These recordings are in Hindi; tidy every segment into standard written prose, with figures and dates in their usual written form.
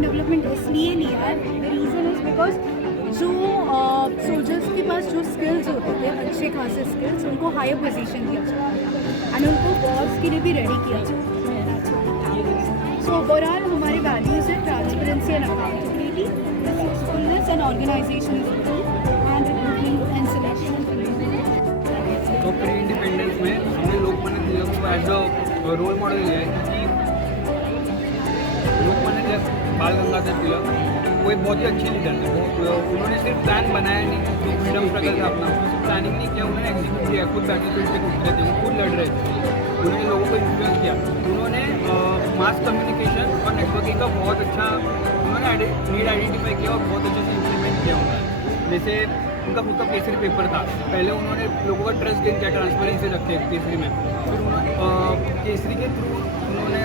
डेवलपमेंट इसलिए लिया है, द रीज़न इज़ बिकॉज जो सोल्जर्स के पास जो स्किल्स होते थे, अच्छे खासे स्किल्स, उनको हायर पोजीशन दिया जाता एंड उनको वॉर्स के लिए भी रेडी किया जाता। सो ओवरऑल हमारे वैल्यूज़ है transparency and accountability, resourcefulness and organisation and recruitment and selection. तो प्री इंडिपेंडेंस में हमने लोकमान्य तिलक को एज अ रोल मॉडल लिया है, क्योंकि लोकमान्य तिलक बाल गंगाधर तिलक वो एक बहुत ही अच्छे लीडर थे। उन्होंने सिर्फ प्लान बनाया नहीं, जो फ्रीडम स्ट्रगल था अपना, उसमें सिर्फ प्लानिंग नहीं किया, उन्होंने एग्जीक्यूट किया, खुद बैटलफील्ड पे उठ रहे थे, वो खुद लड़ रहे थे, उन्होंने लोगों को इन्फ्लुएंस किया। उन्होंने मास कम्युनिकेशन और नेटवर्किंग का बहुत अच्छा उन्होंने नीड आइडेंटिफाई किया और बहुत अच्छे से इम्प्लीमेंट किया उन्होंने। जैसे उनका खुद का केसरी पेपर था, पहले उन्होंने लोगों का ट्रस्ट गेन किया, ट्रांसपेरेंसी रखते हैं केसरी में, फिर उन्होंने केसरी के थ्रू उन्होंने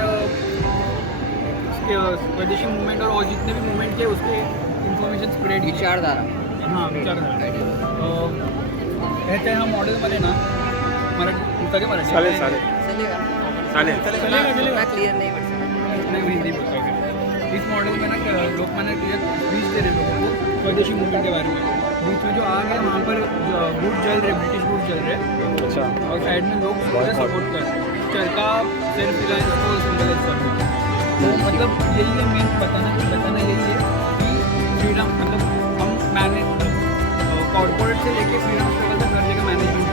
स्वदेशी मूवमेंट और जितने भी मूवमेंट किए उसके इन्फॉर्मेशन स्प्रेड की। विचारधारा, हाँ विचारधारा कहते हैं हम मॉडल बने ना मराठी उतर मराठी चालेल चालेल चलेगा चालेल मैं क्लियर नहीं बन सकता। नहीं हिंदी बताओगे। इस मॉडल में ना लोकमान्य तिलक स्पीच दे रहे लोगों को स्वदेशी मूवमेंट के बारे में। बीच में जो आग है वहाँ पर गुड जल रहे, ब्रिटिश गुड जल रहे, अच्छा और साइड में लोग सपोर्ट कर रहे हैं। चरखा सेल्फ रिलायंस को सिंबलाइज कर रहे हैं। तो मतलब यही है मेन बताना यही है कि फ्रीडम मतलब हम मैनेज कॉर्पोरेट से लेके फ्रीडम स्ट्रगल तक हर जगह मैनेजमेंट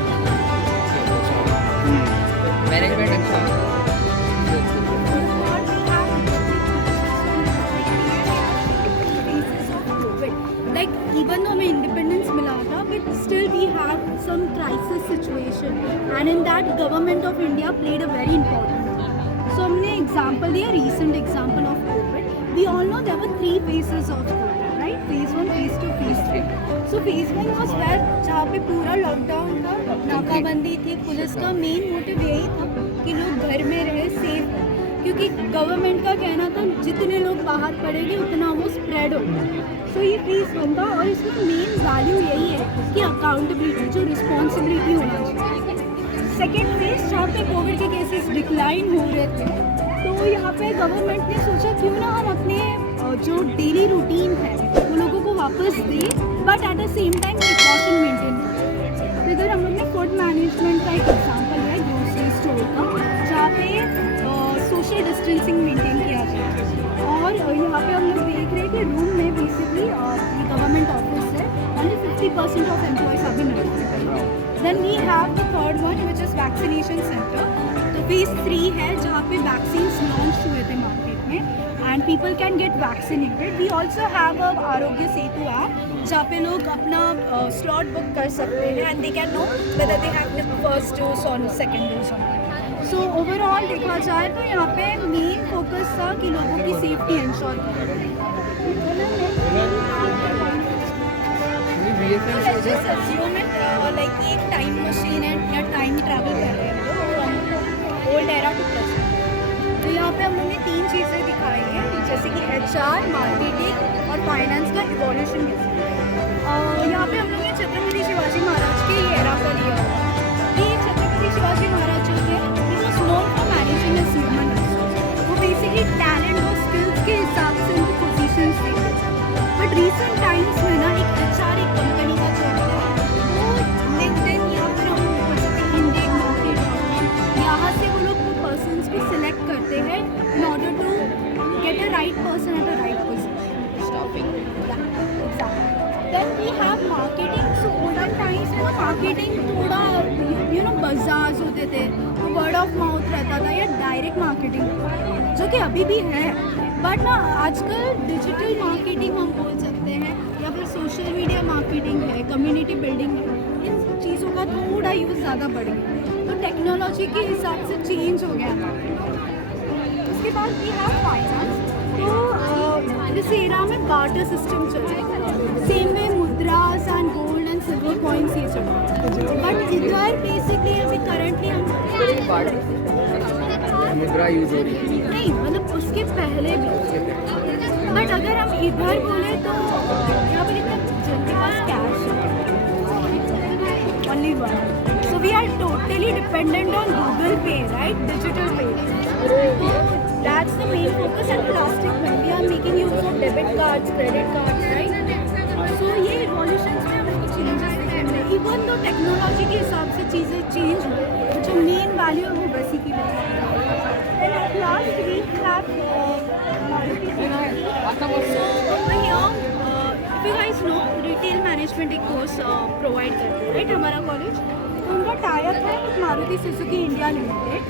मैनेजमेंट अच्छा Like even though हमें इंडिपेंडेंस मिला था, but still we have some crisis situation, and in that government of India played a very important role. So हमने example दिया, recent example of COVID. We all know there were 3 phases of COVID, right? Phase 1, phase 2, phase 3. So phase 1 was where जहाँ पे पूरा लॉकडाउन था, नाकाबंदी थी, पुलिस का मेन मोटिव यही था कि लोग घर में रहे, सेफ, क्योंकि गवर्नमेंट का कहना था जितने लोग बाहर पड़ेंगे उतना वो स्प्रेड होगा। सो ये फेज 1 था, और इसमें मेन वैल्यू यही है कि अकाउंटेबिलिटी, जो रिस्पॉन्सिबिलिटी होना चाहिए। सेकेंड फेज जहाँ पे कोविड के केसेस डिक्लाइन हो रहे थे, तो यहाँ पे गवर्नमेंट ने सोचा क्यों ना हम अपने जो डेली रूटीन है वो लोगों को वापस दें, but at the same time precaution maintain करें। इधर हम लोग ने फूड मैनेजमेंट का एक एग्जाम्पल है ग्रोसरी स्टोर का, जहाँ पे सोशल डिस्टेंसिंग मेंटेन किया जाए, और यहाँ पे हम लोग देख रहे हैं कि रूम में बेसिकली ये गवर्नमेंट ऑफिस है, only 50% ऑफ एम्प्लॉयज अभी नहीं। Then we have the third one which is vaccination centre. तो फेज 3 है जहाँ पे वैक्सीन्स लॉन्च हुए थे मार्केट में, and people can get vaccinated. We also have a Aarogya Setu app, जहाँ पे लोग अपना स्लॉट बुक कर सकते हैं, and they can know whether they have the first dose और सेकेंड डोज। सो ओवरऑल देखा जाए तो यहाँ पे मेन फोकस था कि लोगों की सेफ्टी इंश्योर करें। लाइक एक टाइम मशीन है या टाइम ट्रैवल कर रहे हैं from old era to present. तो यहाँ पे हम लोग ने 3 चीज़ें दिखाई हैं, जैसे कि HR, मार्केटिंग और फाइनेंस का इवोल्यूशन कैसे। यहाँ पे हम लोग ने छत्रपति शिवाजी महाराज के ये एरा का लिया हुआ है। ये छत्रपति शिवाजी महाराज जो है known for managing his human resources. वो बेसिकली टैलेंट और स्किल्स के हिसाब से उनको पोजीशंस देते हैं। बट रिसेंट टाइम्स में ना एक HR एक कंपनी का जो है वो लिंक्डइन या फिर हम बोल सकते हैं इंडियन मार्केट, यहाँ से वो लोग वो पर्सनस को सिलेक्ट करते हैं in order to get a right person at a right position. Stopping then we have marketing. So olden times में मार्केटिंग थोड़ा बाजार्स होते थे, वर्ड ऑफ माउथ रहता था या डायरेक्ट मार्केटिंग, जो कि अभी भी है, बट ना आजकल डिजिटल मार्केटिंग हम बोल सकते हैं, या फिर सोशल मीडिया मार्केटिंग है, कम्युनिटी बिल्डिंग है, इन चीज़ों का थोड़ा यूज़ ज़्यादा बढ़ गया। तो टेक्नोलॉजी के हिसाब से चेंज हो गया था। उसके बाद वी हैव फाइनेंस, तो इस एरा में बार्टर सिस्टम चल रहा है, same way मुद्रास and gold and silver coins ये चल रहा है। बट इधर बेसिकली अभी करंटली हम मुद्रा यूज हो रही है। नहीं, मतलब उसके पहले भी, बट अगर हम इधर बोले तो यहाँ पर इतना जिनके पास cash only one, so we are totally dependent on Google Pay, right, digital pay. तो that's the main focus. And plastic में we are making use of debit cards, credit cards, right. So ये इवोल्यूशंस में हमें कुछ चेंजेस दिखेंगे, इवन तो टेक्नोलॉजी के हिसाब से चीज़ें चेंज हुई, जो मेन वैल्यू है वो वैसी की वैसी। And at last we have Maruti Suzuki. So over here, if you guys know, retail management एक कोर्स प्रोवाइड करते हैं, राइट, हमारा कॉलेज। तो उनका टाइप है with Maruti Suzuki India limited.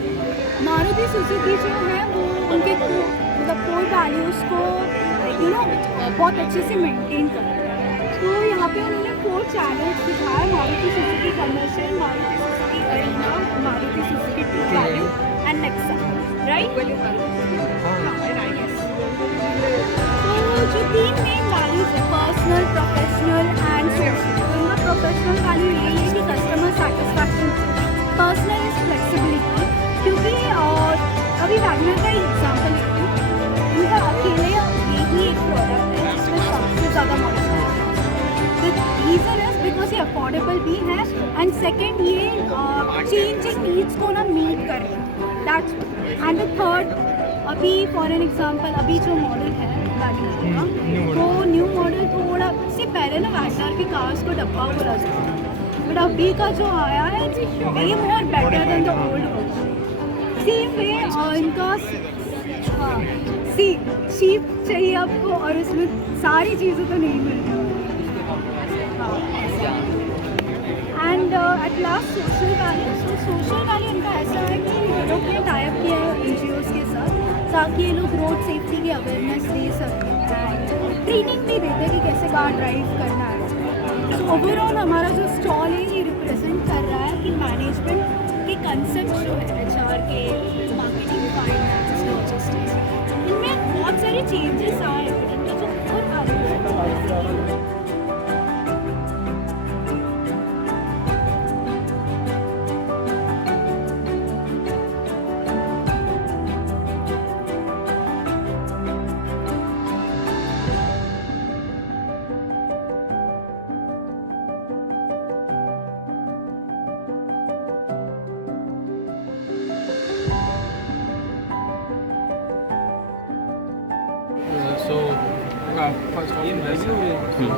Maruti Suzuki जो है वो उनके मतलब कोर वैल्यूज़ को बहुत अच्छे से मेंटेन करते हैं। तो यहाँ पे उन्होंने 4 चैनल्स दिखाया, Maruti Suzuki commercial, Maruti Suzuki Arena, Maruti Suzuki True Value and Nexa, right. तो जो 3 मेन वैल्यूज है, पर्सनल, प्रोफेशनल एंड सोशल। उनका प्रोफेशनल वैल्यू ये है कि customer satisfaction, personal is flexibility, क्योंकि अभी वैगनर का ही एग्जाम्पल लेती हूँ, उनका अकेले यही एक प्रोडक्ट है जिसमें सबसे ज़्यादा मॉडल है। द रीज़न इज बिकॉज ये अफोर्डेबल भी है, एंड सेकेंड ये चेंजिंग नीड्स को ना मीट कर रहा है, दैट्स। एंड द थर्ड, अभी फॉर एन एग्जांपल अभी जो मॉडल है वैगनर का, वो न्यू मॉडल थोड़ा इससे पहले ना वैगनर की कार्स को डब्बा बोला जाता था, बट अभी का जो आया है way more better than the old. Same way इनका शीप चाहिए आपको, और इसमें सारी चीज़ें तो नहीं मिलती। And at last social value. So social value इनका ऐसा है कि ये लोग ने टाइप किया है NGOs के साथ, ताकि ये लोग रोड सेफ्टी की अवेयरनेस दे सकें, ट्रेनिंग भी देते हैं कि कैसे कार ड्राइव करना है। सो ओवरऑल हमारा जो स्टॉल है ये रिप्रेजेंट कर रहा है कि मैनेजमेंट के कंसेप्ट जो है, HR के, मार्केटिंग, फाइनेंस, लॉजिस्टिक्स, इनमें बहुत सारे चेंजेस आए हैं, बट इनका जो core value है First of all,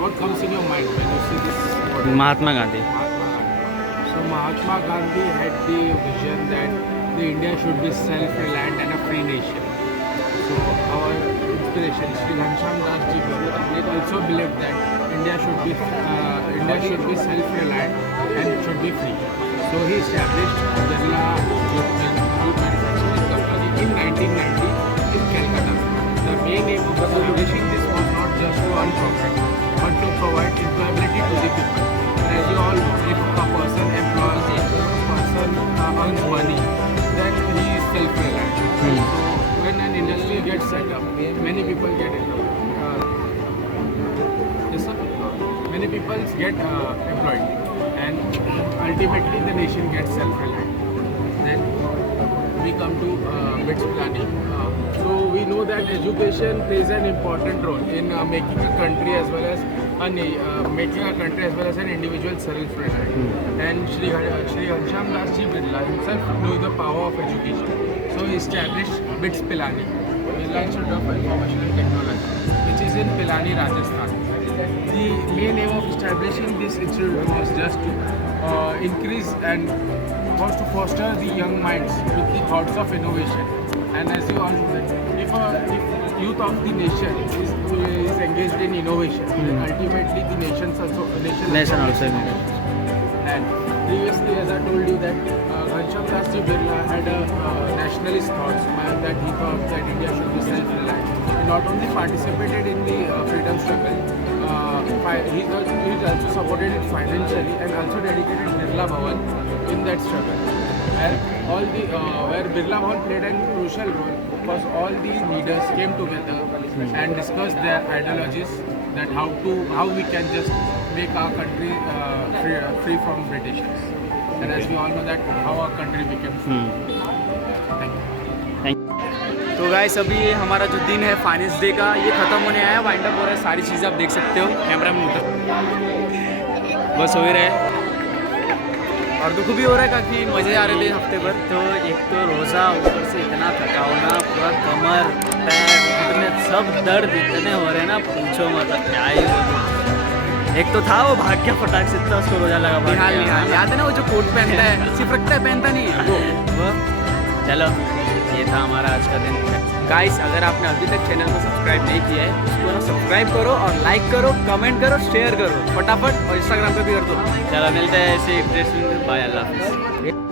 what comes in your mind when you see this model? Mahatma Gandhi. Mahatma Gandhi. So Mahatma Gandhi had the vision that the India should be self-reliant and a free nation. So our inspiration, Sri Ghanshyam Das ji, they also believed that India should be self-reliant and should be free. So he established Birla Group Manufacturing Company in 1990 in Calcutta. The main aim of establishing this was not just to earn profit, but to provide employability to the people. And as you all know, if a person earns money, then he is self-reliant. So when an industry gets set up, many people get many people get employed, and ultimately the nation gets self-reliant. Then we come to BITS planning. So we know that education plays an important role in making a country as well as an individual self-reliant. And Shri Ghanshyam Das Ji Birla himself knew the power of education. So he established BITS Pilani, Birla Institute of Information and Technology, which is in Pilani, Rajasthan. The main aim of establishing this institute was just to increase and was to foster the young minds with the thoughts of innovation. And as you all know, if youth of the nation is engaged in innovation, then ultimately the nation also And previously, as I told you, that Ghanshyam Das Ji Birla had a nationalist thoughts that he thought that India should be self-reliant. He not only participated in the freedom struggle, he also supported it financially and also dedicated Birla Bhavan in that struggle. Where Birla Hall played a crucial role because all these leaders came together and discussed their ideologies, that how we can just make our country free from Britishers. And as we all know that how our country became free. Thank you. तो गाइस अभी ये हमारा जो दिन है फाइनेंस डे का ये ख़त्म होने आया है, वाइंड अप हो रहा है, सारी चीज़ें आप देख सकते हो कैमरा में उधर बस हो ही रहे और दुख भी हो रहा है, काफ़ी मज़े आ रहे थे हफ्ते भर। तो एक तो रोज़ा, ऊपर से इतना थका होना, पूरा कमर पैर इतने सब दर्द इतने हो रहे हैं ना, पूछो मतलब क्या ही बोलूं। एक तो था वो भाग्य फटाक से इतना उसको रोज़ा लगा, निहाल याद है ना वो जो कोट पहनता है, सिर्फ रखता है पहनता नहीं है वो चलो ये था हमारा आज का दिन। गाइस अगर आपने अभी तक चैनल को सब्सक्राइब नहीं किया है उसको ना सब्सक्राइब करो और लाइक करो, कमेंट करो, शेयर करो फटाफट, और इंस्टाग्राम पे भी कर दो। चलो मिलते हैं ऐसे इंटरेस्टिंग, बाय, अल्लाह हाफिज़।